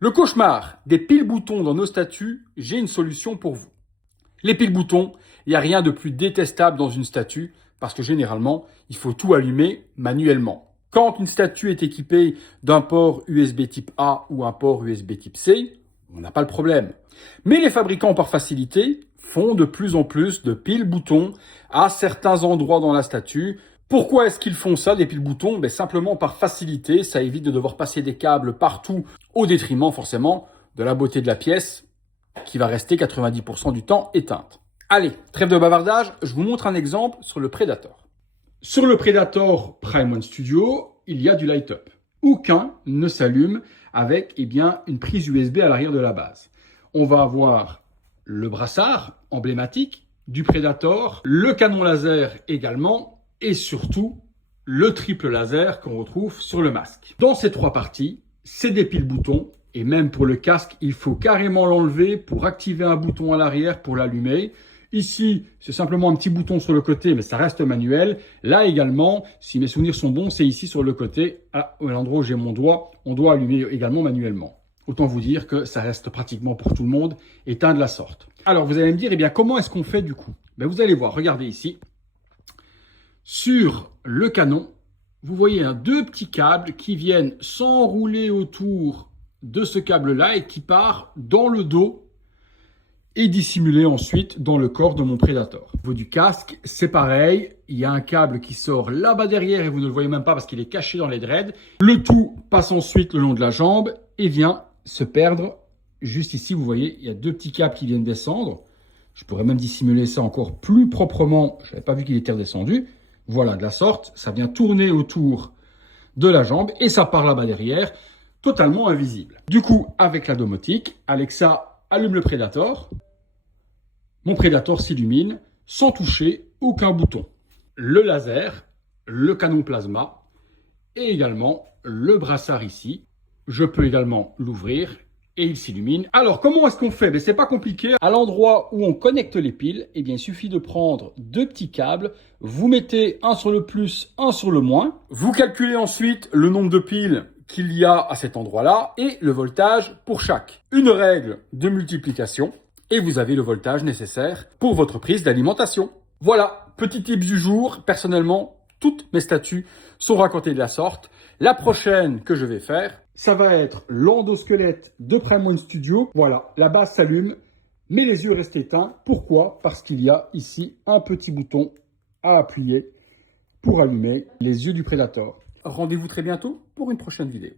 Le cauchemar des piles-boutons dans nos statues, j'ai une solution pour vous. Les piles-boutons, il n'y a rien de plus détestable dans une statue parce que généralement, il faut tout allumer manuellement. Quand une statue est équipée d'un port USB type A ou un port USB type C, on n'a pas le problème. Mais les fabricants par facilité font de plus en plus de piles-boutons à certains endroits dans la statue. Pourquoi est-ce qu'ils font ça, des piles-boutons? Simplement par facilité, ça évite de devoir passer des câbles partout au détriment forcément de la beauté de la pièce qui va rester 90% du temps éteinte. Allez, trêve de bavardage, je vous montre un exemple sur le Predator. Sur le Predator Prime One Studio, il y a du light-up. Aucun ne s'allume avec une prise USB à l'arrière de la base. On va avoir le brassard emblématique du Predator, le canon laser également, et surtout le triple laser qu'on retrouve sur le masque. Dans ces trois parties, c'est des piles-boutons, et même pour le casque, il faut carrément l'enlever pour activer un bouton à l'arrière pour l'allumer. Ici, c'est simplement un petit bouton sur le côté, mais ça reste manuel. Là également, si mes souvenirs sont bons, c'est ici sur le côté, à l'endroit où j'ai mon doigt, on doit allumer également manuellement. Autant vous dire que ça reste pratiquement pour tout le monde éteint de la sorte. Alors vous allez me dire, comment est-ce qu'on fait du coup? Vous allez voir, regardez ici. Sur le canon, vous voyez deux petits câbles qui viennent s'enrouler autour de ce câble-là et qui part dans le dos et dissimulé ensuite dans le corps de mon Predator. Au niveau du casque, c'est pareil. Il y a un câble qui sort là-bas derrière et vous ne le voyez même pas parce qu'il est caché dans les dreads. Le tout passe ensuite le long de la jambe et vient se perdre juste ici. Vous voyez, il y a deux petits câbles qui viennent descendre. Je pourrais même dissimuler ça encore plus proprement. Je n'avais pas vu qu'il était redescendu. Voilà, de la sorte, ça vient tourner autour de la jambe et ça part là-bas derrière, totalement invisible. Du coup, avec la domotique, Alexa allume le Predator. Mon Predator s'illumine sans toucher aucun bouton. Le laser, le canon plasma et également le brassard ici. Je peux également l'ouvrir et il s'illumine. Alors, comment est-ce qu'on fait? C'est pas compliqué. À l'endroit où on connecte les piles, il suffit de prendre deux petits câbles. Vous mettez un sur le plus, un sur le moins. Vous calculez ensuite le nombre de piles qu'il y a à cet endroit-là et le voltage pour chaque. Une règle de multiplication et vous avez le voltage nécessaire pour votre prise d'alimentation. Voilà, petit tips du jour. Personnellement, toutes mes statues sont raccordées de la sorte. La prochaine que je vais faire, ça va être l'endosquelette de Prime One Studio. Voilà, la base s'allume, mais les yeux restent éteints. Pourquoi? Parce qu'il y a ici un petit bouton à appuyer pour allumer les yeux du Predator. Rendez-vous très bientôt pour une prochaine vidéo.